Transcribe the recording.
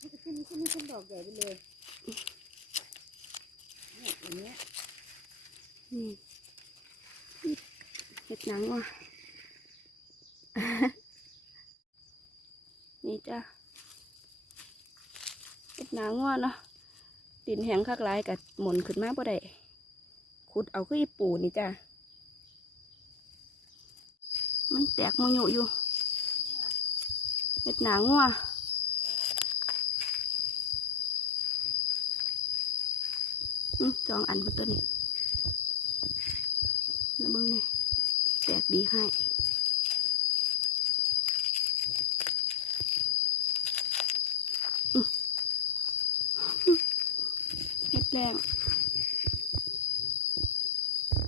ขึ้นขึ้นขึ้นดอกใหญ่ไปเลยเนี่ยอย่างเงี้ยนี่เห็ดหนังว่ะนี่จ้ะเห็ดหนังว่ะเนาะดินแห้งคักหลายกับหมุนขึ้นมาบ่ได้ขุดเอาคืออีปูนี่จ้ะมันแตกมอยู่อยู่เห็ดหนังว่ะอืม จองอันบนตัวนี้แล้วเบิ่งนี่แตกดีให้เฮ็ดแรง